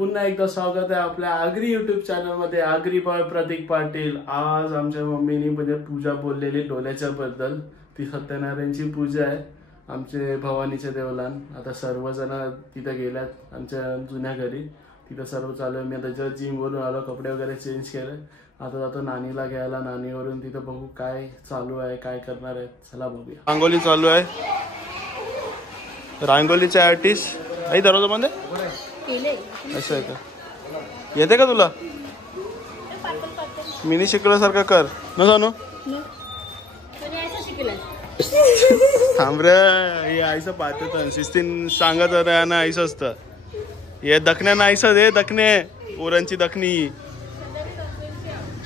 पुन्हा एकदा स्वागत आहे आपल्या आगरी यूट्यूब चॅनल मध्ये. आगरी बॉय प्रतीक पाटील. आज आमच्या मम्मीने म्हणजे पूजा बोललेली डोल्याच्या बद्दल. ती सत्यनारायणची पूजा आहे आमचे भवानीच्या देवलान. आता सर्वजण तिथे गेल्यात आमच्या जुन्या घरी. तिथे सर्व चालू आहे. मी आता जिम वरून आलो, कपडे वगैरे चेंज केले. आता जातो नानीला घ्यायला. नानीवरून तिथे बघू काय चालू आहे, काय करणार आहे. चला बघूया. रांगोली चालू आहे. रांगोलीचे आर्टिस्ट. आई दरवाजा बंद आहे. असं आहे का? येते का तुला? मिनी शिकल्यासारखं कर न जाणू. थांब रे, हे आईचं पाहते शिस्तीन सांगत ना. आईचं असतं हे दखण्या नाहीसं दे. दखणे उरांची दखणी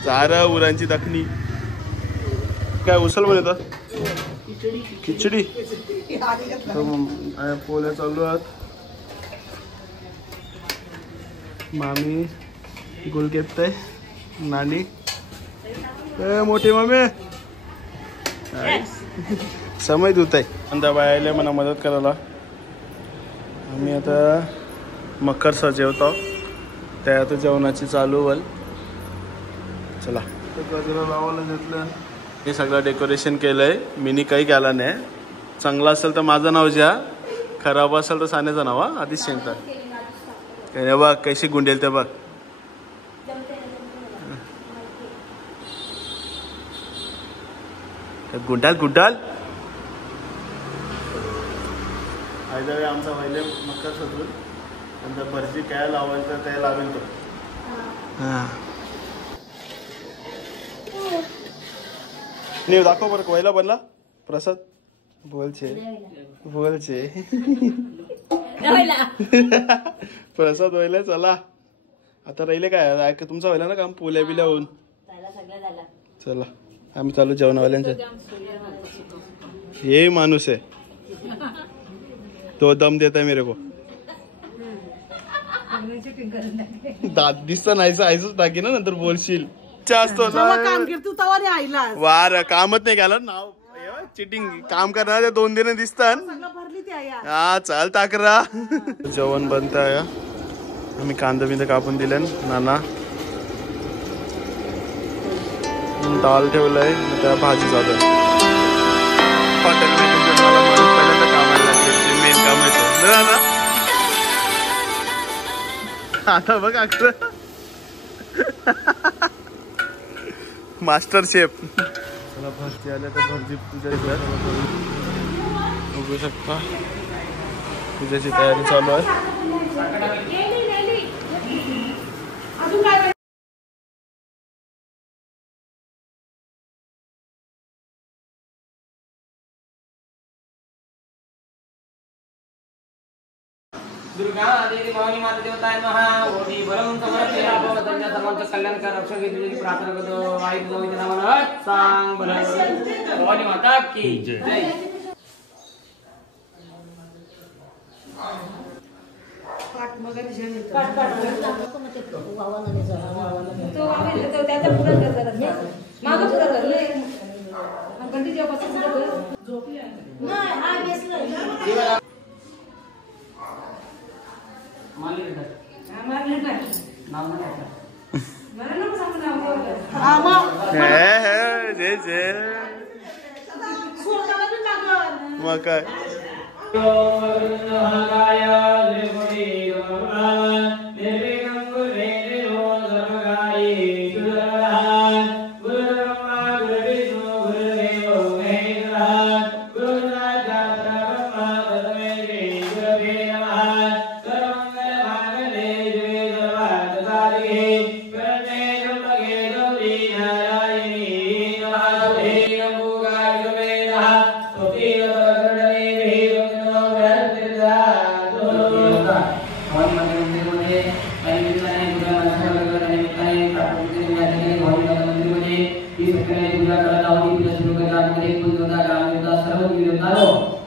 चार उरांची दखणी. काय उसल पण येतं खिचडी. पोळ्या चालू आहेत. मामी गुलकेपते नानी मोठी मम्मी समय धुत आहे. अंदा बायाले मला मदत करायला. आम्ही आता मकर सजवतो. त्या आता जेवणाची चालू होईल. चला गजरा लावायला घेतलं. हे सगळं डेकोरेशन केलंय. मी काही केला नाही. चांगला असेल तर माझं नाव घ्या, खराब असेल तर सानेचं नाव आधीच सांगतात. बघ कशी गुंडेल ते बघ. गुंडाल गुंडाल आमचा पहिले मकर सजून नंतर भरजी काय लावायचं ते लावेल तो. नाही दाखव बरं पहिला बनला प्रसाद. बोलचे बोलचे प्रसाद व्हायला. चला आता राहिले काय तुमचा व्हायला ना काम. पोल्या बिल्या होऊन चला आम्ही चालू जेवणावाल्यांचं. हे माणूस आहे तो दम देत आहे मेरे को. दात दिसत नाही आईच टाकी ना नंतर बोलशील. असतो वार कामच नाही केलं नाव चिटिंग काम करणार. 2 दिन दिसतात. हा चाल टाकरा. जेवण बनत आहे. आम्ही कांदा बिंदा कापून दिले. नाना दाल ठेवलंय. त्या भाजी चालू आहे. हॉटेलमध्ये पहिल्यांदा कामाला लागले. मेन काम आहे ना. आता बघ अक्षर मास्टर शेफ. चला भरती आल्या तर भरती पूजा बघू शकता. पूजेची तयारी चालू आहे. दुर्गा देवी भवानी माता देवताय नमः. ओटी बरं समर्पय आपण त्यांच्या सर्वांचं कल्याण कर. रक्षण घेतलेली प्रार्थना करतो. आई भवानीच्या नावानं सांग बरं. भवानी माता की जय. मग काय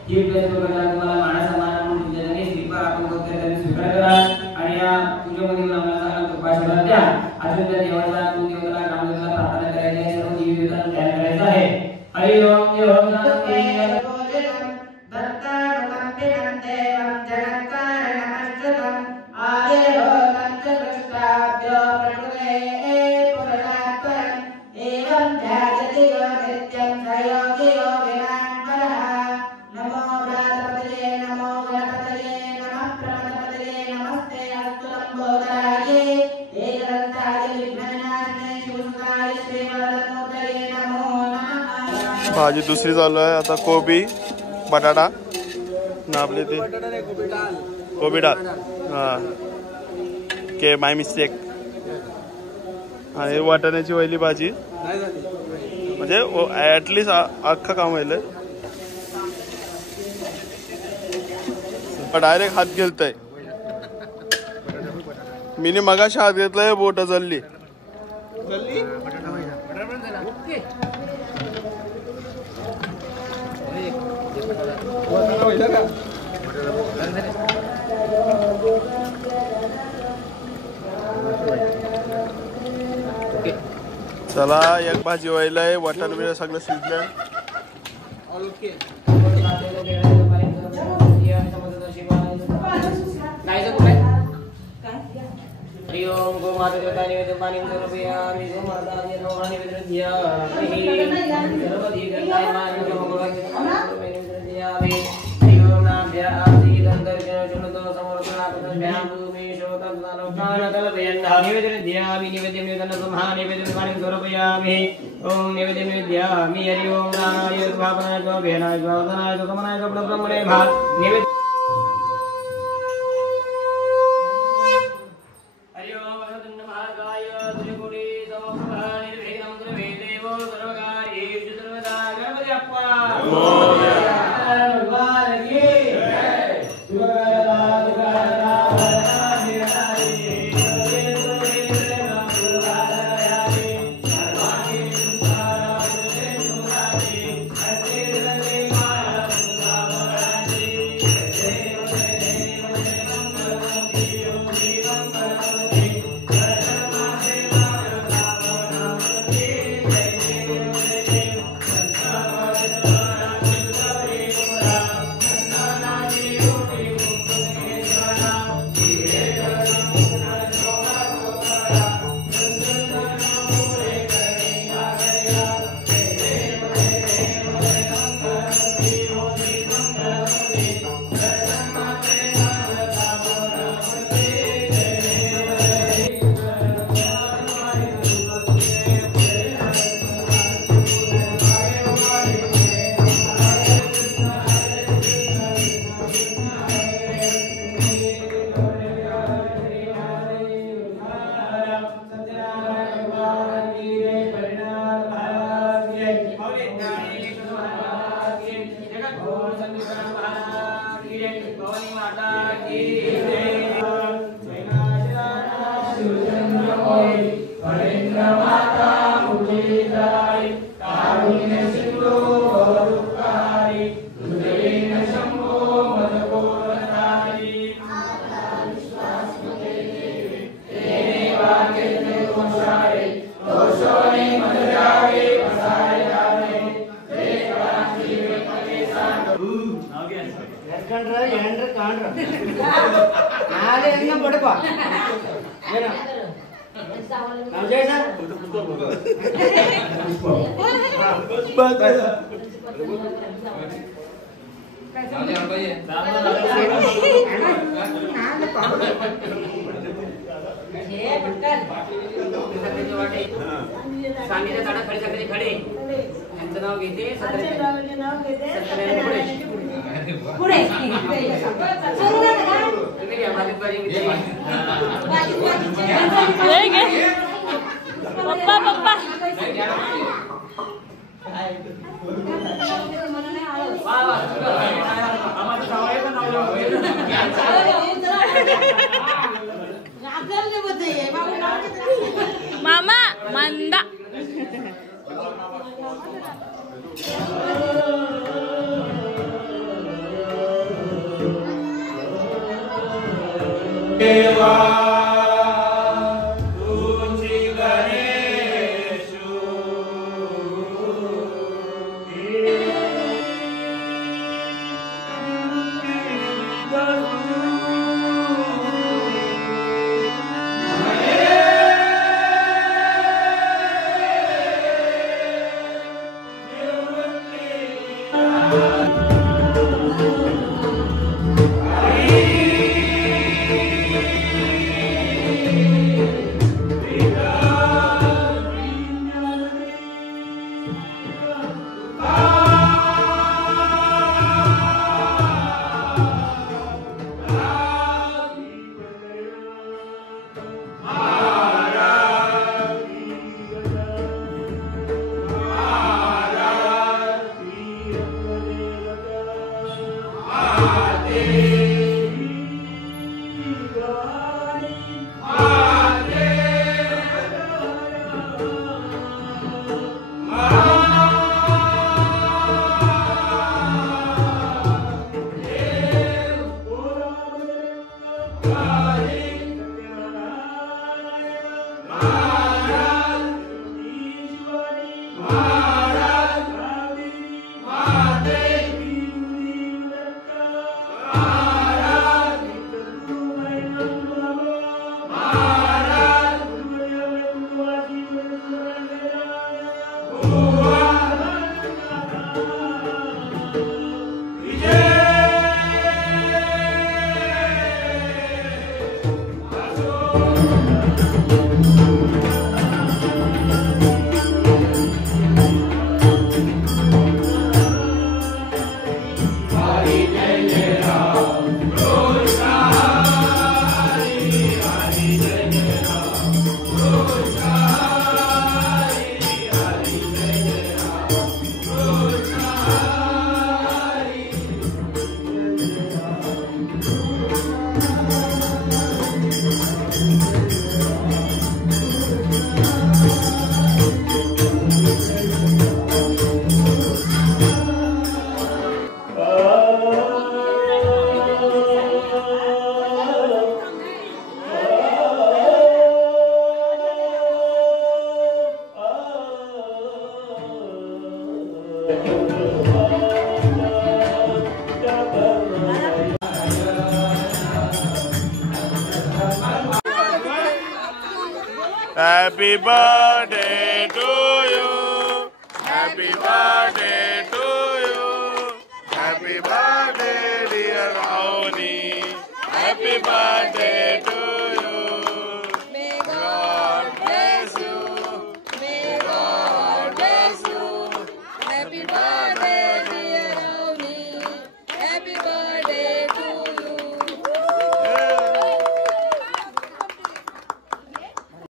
ही प्रयत्न करताना तुम्हाला मानाचा मान म्हणून तुमच्या श्रीपाद आपण करतोय त्यांनी स्वीकार करा आणि या पूजेमध्ये आम्हाला चांगला कृपा आशीर्वाद द्या. अजून त्या देवाला कुलदेवताला ग्रामदेवताला प्रार्थना करायची आहे. सर्व देवी देवतांना ध्यान करायचं आहे. हरि ओम जय ओम नमस्ते भाजी दुसरी चालू आहे आता. कोबी बटाटा ना आपले ते कोबी डाळ हां के माय मिस्टेक. आणि वाटाण्याची वहिली भाजी म्हणजे ॲटलिस्ट अख्खं काम व्हायलं. डायरेक्ट हात घेतय मीने मगाशी हात घेतलाय बोट जल्ली. चला एक भाजी व्हायलाय वाटण बिळ सगळं शिजलंय. हरि ओम गो माता देवता निवेदन पाणी समर्पयामि. गो माता निवेदन निवेदन ध्यायामि. सर्वधी गंगाय मार्ग समर्पयामि. हरि ओम नाभ्या आदि गंधर्व जुनतो समर्पयामि. भ्यामूमि शोतदानोकान कल्पयन् निवेदन ध्यायामि. निवेदन निवेदन ब्रह्मा निवेदन पाणी समर्पयामि. ओम निवेदन ध्यायामि. हरि ओम प्राणाय स्वापनाय स्वाभेनाय स्वादनाय समनाय ब्रह्मणे भात निवेदन मामा मंदा Happy birthday to you. Happy birthday to